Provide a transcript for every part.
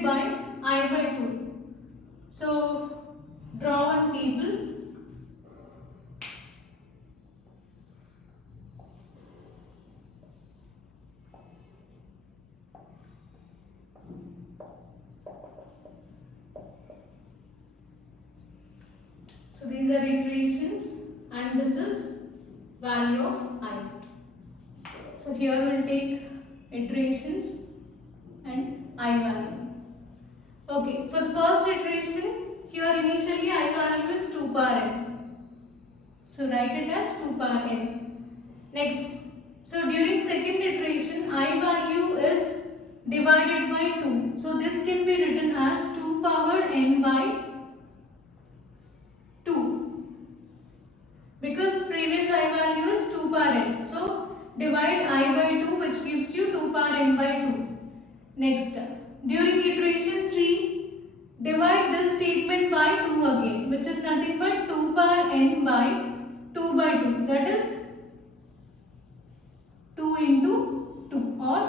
divided by I by 2. So draw one table. So these are iterations and this is value of I. So here we'll take iterations and I value. Okay, for the first iteration, here initially I value is 2 power n. So write it as 2 power n. Next, so during second iteration, I value is divided by 2. So this can be written as 2 power n by 2. Because previous I value is 2 power n. So divide I by 2, which gives you 2 power n by 2. Next, during iteration 3, divide this statement by 2 again, which is nothing but 2 power n by 2 by 2. That is 2 into 2 or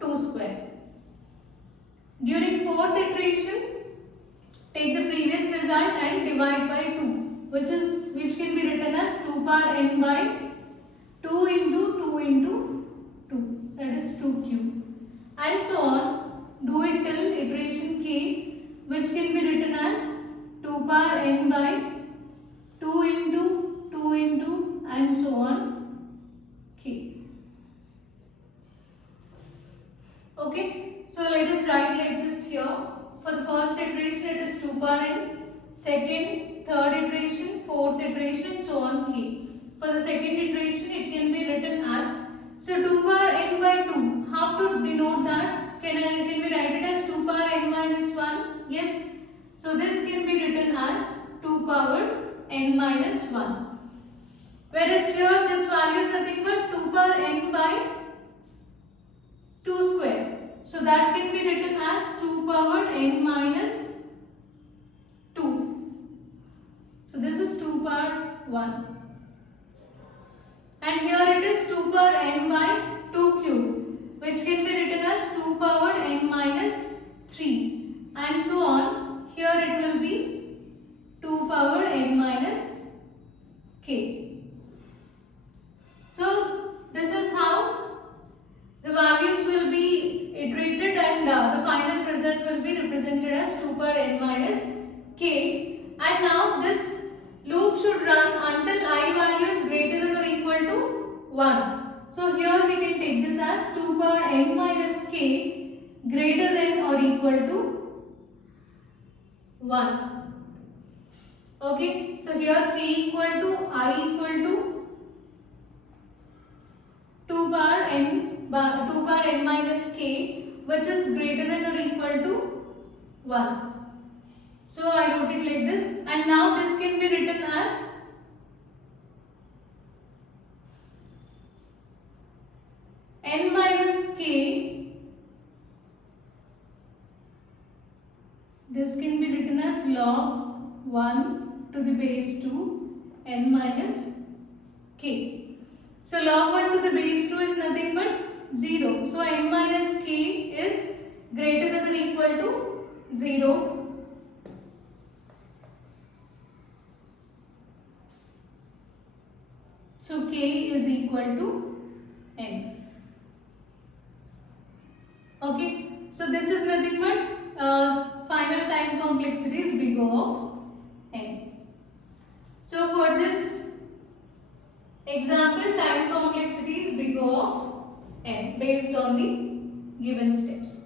2 square. During fourth iteration, take the previous result and divide by 2, which can be written as 2 power n by 2 into 2 into 2. That is 2 cube. And so on. Do it till iteration k, which can be written as 2 power n by 2 into and so on k. Okay, so let us write like this here. For the first iteration it is 2 power n, second, third iteration, fourth iteration, so on k. For the second iteration it can be written as, so 2 power n by 2, how to denote that? Can we write it as 2 power n minus 1? Yes. So this can be written as 2 power n minus 1. Whereas here this value is nothing but 2 power n by 2 square. So that can be written as 2 power n minus 2. So this is 2 power 1. And here it is 2 power n by 2 cube, which can be written as 2 power n minus 3. And so on. Here it will be 2 power n minus k. So this is how the values will be iterated and the final result will be represented as 2 power n minus k. And now this loop should run until I value is greater than or equal to 1. So here we can take this as 2 power n minus k greater than or equal to 1. Okay, so here k equal to I equal to 2 power n minus k, which is greater than or equal to 1. So I wrote it like this, and now this can be written as n minus k. This can be written as log 1 to the base 2 n minus k. So log 1 to the base 2 is nothing but 0. So n minus k is greater than or equal to 0. So k is equal to n. Okay. So this is nothing but final time complexity is big O of n. So for this example, time complexity is big O of n based on the given steps.